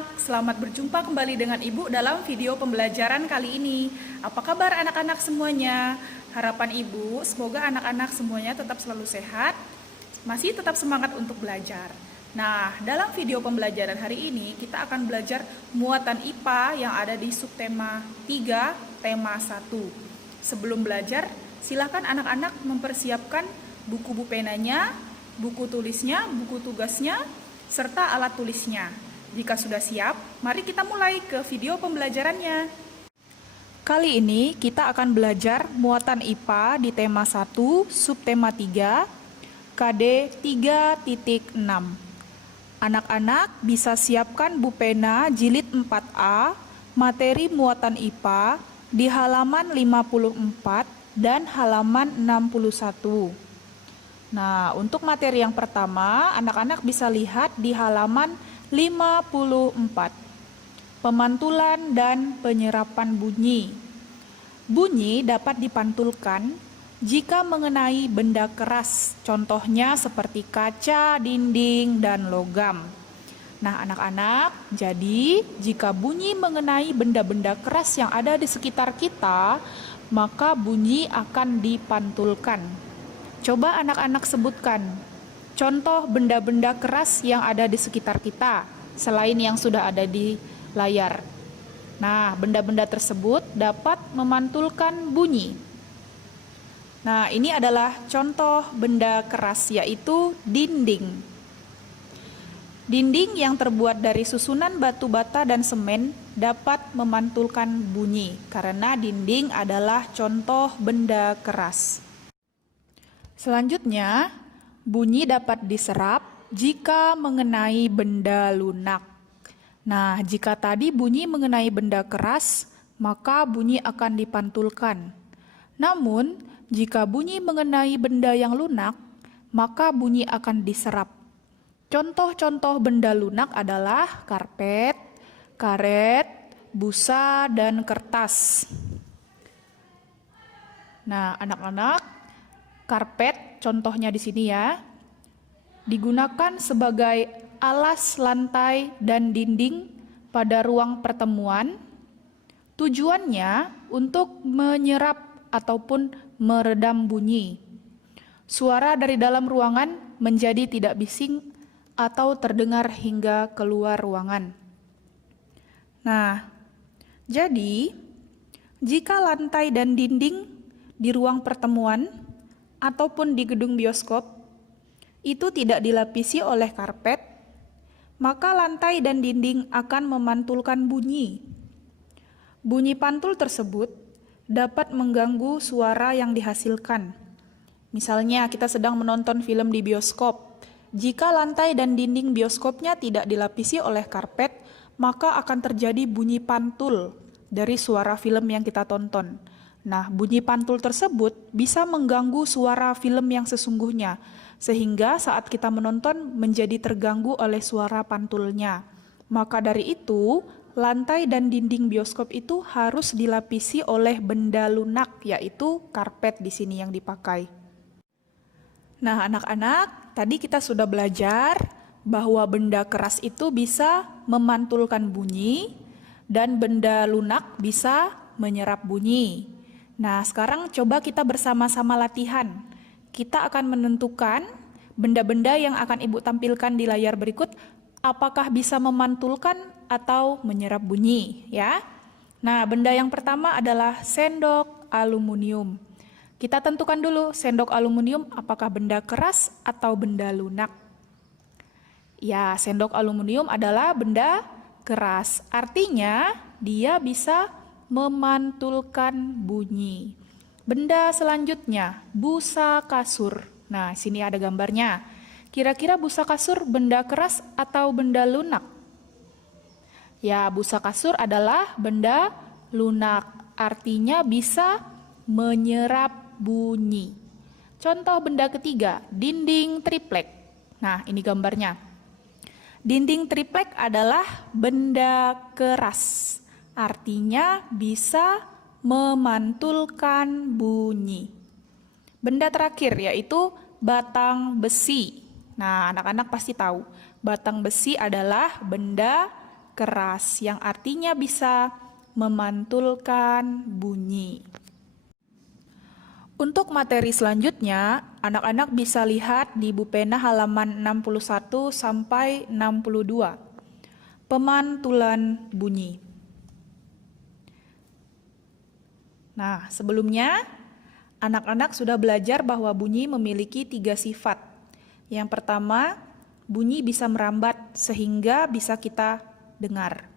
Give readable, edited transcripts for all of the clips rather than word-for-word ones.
anak-anak, selamat berjumpa kembali dengan Ibu dalam video pembelajaran kali ini. Apa kabar anak-anak semuanya? Harapan Ibu, semoga anak-anak semuanya tetap selalu sehat, masih tetap semangat untuk belajar. Nah, dalam video pembelajaran hari ini, kita akan belajar muatan IPA yang ada di subtema 3, tema 1. Sebelum belajar, silakan anak-anak mempersiapkan buku penanya, buku tulisnya, buku tugasnya, serta alat tulisnya. Jika sudah siap, mari kita mulai ke video pembelajarannya. Kali ini kita akan belajar muatan IPA di tema 1, subtema 3, KD 3.6. Anak-anak bisa siapkan pena jilid 4A, materi muatan IPA di halaman 54 dan halaman 61. Nah, untuk materi yang pertama, anak-anak bisa lihat di halaman 54. Pemantulan dan penyerapan bunyi. Bunyi dapat dipantulkan jika mengenai benda keras, contohnya seperti kaca, dinding, dan logam. Nah, anak-anak, jadi jika bunyi mengenai benda-benda keras yang ada di sekitar kita, maka bunyi akan dipantulkan. Coba anak-anak sebutkan contoh benda-benda keras yang ada di sekitar kita, selain yang sudah ada di layar. Nah, benda-benda tersebut dapat memantulkan bunyi. Nah, ini adalah contoh benda keras, yaitu dinding. Dinding yang terbuat dari susunan batu bata dan semen dapat memantulkan bunyi, karena dinding adalah contoh benda keras. Selanjutnya, bunyi dapat diserap jika mengenai benda lunak. Nah, jika tadi bunyi mengenai benda keras, maka bunyi akan dipantulkan. Namun, jika bunyi mengenai benda yang lunak, maka bunyi akan diserap. Contoh-contoh benda lunak adalah karpet, karet, busa, dan kertas. Nah, anak-anak, karpet contohnya di sini ya, digunakan sebagai alas lantai dan dinding pada ruang pertemuan. Tujuannya untuk menyerap ataupun meredam bunyi. Suara dari dalam ruangan menjadi tidak bising atau terdengar hingga keluar ruangan. Nah, jadi jika lantai dan dinding di ruang pertemuan ataupun di gedung bioskop itu tidak dilapisi oleh karpet, maka lantai dan dinding akan memantulkan bunyi. Bunyi pantul tersebut dapat mengganggu suara yang dihasilkan. Misalnya kita sedang menonton film di bioskop. Jika lantai dan dinding bioskopnya tidak dilapisi oleh karpet, maka akan terjadi bunyi pantul dari suara film yang kita tonton. Nah, bunyi pantul tersebut bisa mengganggu suara film yang sesungguhnya, sehingga saat kita menonton menjadi terganggu oleh suara pantulnya. Maka dari itu, lantai dan dinding bioskop itu harus dilapisi oleh benda lunak, yaitu karpet di sini yang dipakai. Nah, anak-anak, tadi kita sudah belajar bahwa benda keras itu bisa memantulkan bunyi dan benda lunak bisa menyerap bunyi. Nah, sekarang coba kita bersama-sama latihan. Kita akan menentukan benda-benda yang akan Ibu tampilkan di layar berikut, apakah bisa memantulkan atau menyerap bunyi, ya. Nah, benda yang pertama adalah sendok aluminium. Kita tentukan dulu sendok aluminium apakah benda keras atau benda lunak. Ya, sendok aluminium adalah benda keras. Artinya dia bisa memantulkan bunyi. Benda selanjutnya, busa kasur. Nah, sini ada gambarnya. Kira-kira busa kasur benda keras atau benda lunak? Ya, busa kasur adalah benda lunak. Artinya bisa menyerap bunyi. Contoh benda ketiga, dinding triplek. Nah, ini gambarnya. Dinding triplek adalah benda keras. Artinya bisa memantulkan bunyi. Benda terakhir yaitu batang besi. Nah, anak-anak pasti tahu, batang besi adalah benda keras, yang artinya bisa memantulkan bunyi. Untuk materi selanjutnya, anak-anak bisa lihat di buku pena halaman 61 sampai 62. Pemantulan bunyi. Nah, sebelumnya anak-anak sudah belajar bahwa bunyi memiliki 3 sifat. Yang pertama, bunyi bisa merambat sehingga bisa kita dengar.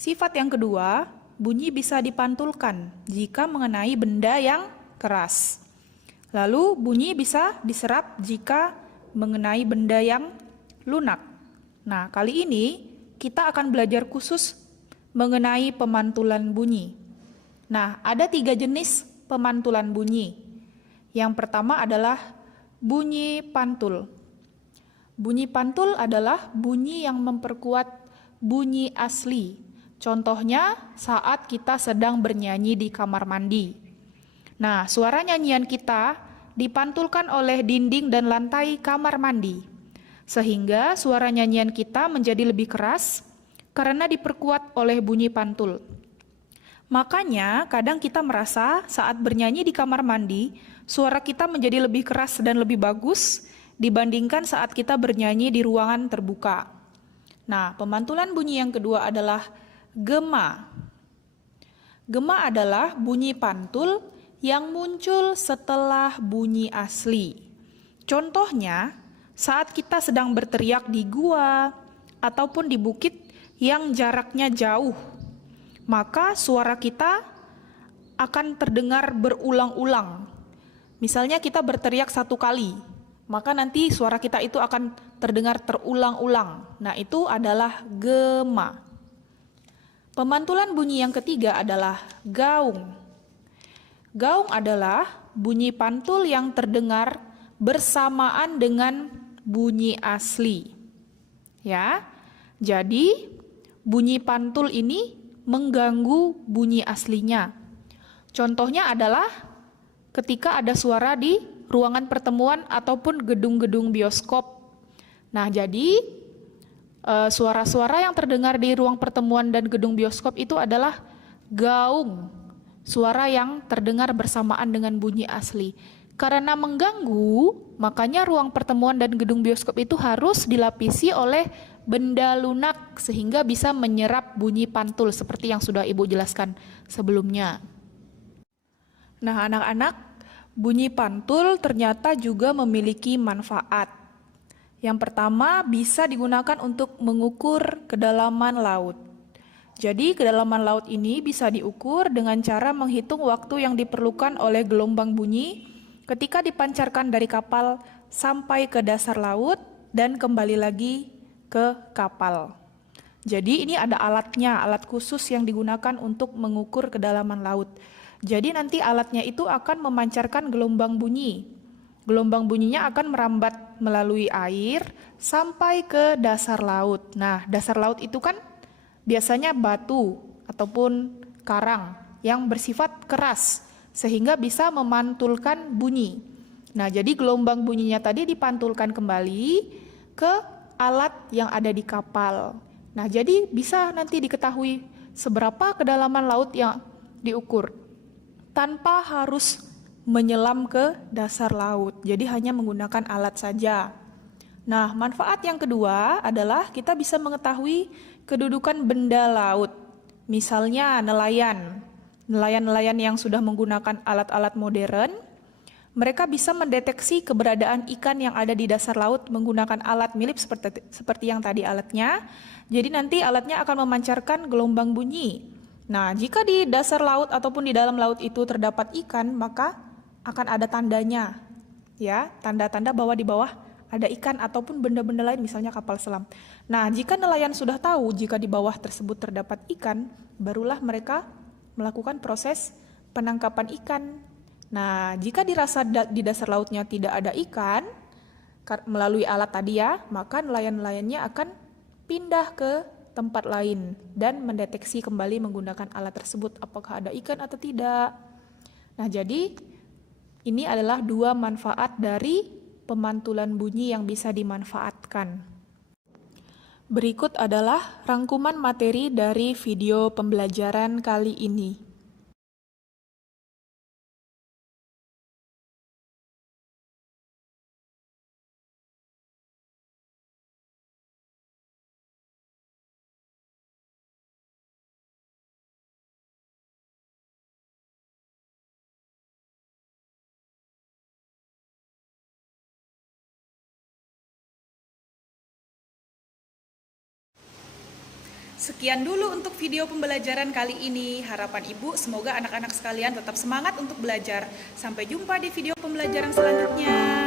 Sifat yang kedua, bunyi bisa dipantulkan jika mengenai benda yang keras. Lalu bunyi bisa diserap jika mengenai benda yang lunak. Nah, kali ini kita akan belajar khusus mengenai pemantulan bunyi. Nah, ada 3 jenis pemantulan bunyi. Yang pertama adalah bunyi pantul. Bunyi pantul adalah bunyi yang memperkuat bunyi asli. Contohnya saat kita sedang bernyanyi di kamar mandi. Nah, suara nyanyian kita dipantulkan oleh dinding dan lantai kamar mandi, sehingga suara nyanyian kita menjadi lebih keras karena diperkuat oleh bunyi pantul. Makanya, kadang kita merasa saat bernyanyi di kamar mandi, suara kita menjadi lebih keras dan lebih bagus dibandingkan saat kita bernyanyi di ruangan terbuka. Nah, pemantulan bunyi yang kedua adalah gema. Gema adalah bunyi pantul yang muncul setelah bunyi asli. Contohnya, saat kita sedang berteriak di gua ataupun di bukit yang jaraknya jauh, maka suara kita akan terdengar berulang-ulang. Misalnya kita berteriak 1 kali, maka nanti suara kita itu akan terdengar terulang-ulang. Nah, itu adalah gema. Pemantulan bunyi yang ketiga adalah gaung. Gaung adalah bunyi pantul yang terdengar bersamaan dengan bunyi asli. Ya. Jadi, bunyi pantul ini mengganggu bunyi aslinya. Contohnya adalah ketika ada suara di ruangan pertemuan ataupun gedung-gedung bioskop. Nah, jadi suara-suara yang terdengar di ruang pertemuan dan gedung bioskop itu adalah gaung. Suara yang terdengar bersamaan dengan bunyi asli. Karena mengganggu, makanya ruang pertemuan dan gedung bioskop itu harus dilapisi oleh benda lunak sehingga bisa menyerap bunyi pantul seperti yang sudah Ibu jelaskan sebelumnya. Nah, anak-anak, bunyi pantul ternyata juga memiliki manfaat. Yang pertama, bisa digunakan untuk mengukur kedalaman laut. Jadi, kedalaman laut ini bisa diukur dengan cara menghitung waktu yang diperlukan oleh gelombang bunyi ketika dipancarkan dari kapal sampai ke dasar laut dan kembali lagi ke kapal. Jadi, ini ada alatnya, alat khusus yang digunakan untuk mengukur kedalaman laut. Jadi, nanti alatnya itu akan memancarkan gelombang bunyi. Gelombang bunyinya akan merambat melalui air sampai ke dasar laut. Nah, dasar laut itu kan biasanya batu ataupun karang yang bersifat keras sehingga bisa memantulkan bunyi. Nah, jadi gelombang bunyinya tadi dipantulkan kembali ke alat yang ada di kapal. Nah, jadi bisa nanti diketahui seberapa kedalaman laut yang diukur tanpa harus menyelam ke dasar laut. Jadi hanya menggunakan alat saja. Nah, manfaat yang kedua adalah kita bisa mengetahui kedudukan benda laut. Misalnya nelayan. Nelayan-nelayan yang sudah menggunakan alat-alat modern, mereka bisa mendeteksi keberadaan ikan yang ada di dasar laut menggunakan alat mirip seperti yang tadi alatnya. Jadi nanti alatnya akan memancarkan gelombang bunyi. Nah, jika di dasar laut ataupun di dalam laut itu terdapat ikan, maka akan ada tandanya. Ya, tanda-tanda bahwa di bawah ada ikan ataupun benda-benda lain, misalnya kapal selam. Nah, jika nelayan sudah tahu jika di bawah tersebut terdapat ikan, barulah mereka melakukan proses penangkapan ikan. Nah, jika dirasa di dasar lautnya tidak ada ikan, melalui alat tadi ya, maka nelayan-nelayannya akan pindah ke tempat lain dan mendeteksi kembali menggunakan alat tersebut apakah ada ikan atau tidak. Nah, jadi ini adalah 2 manfaat dari pemantulan bunyi yang bisa dimanfaatkan. Berikut adalah rangkuman materi dari video pembelajaran kali ini. Sekian dulu untuk video pembelajaran kali ini. Harapan Ibu semoga anak-anak sekalian tetap semangat untuk belajar. Sampai jumpa di video pembelajaran selanjutnya.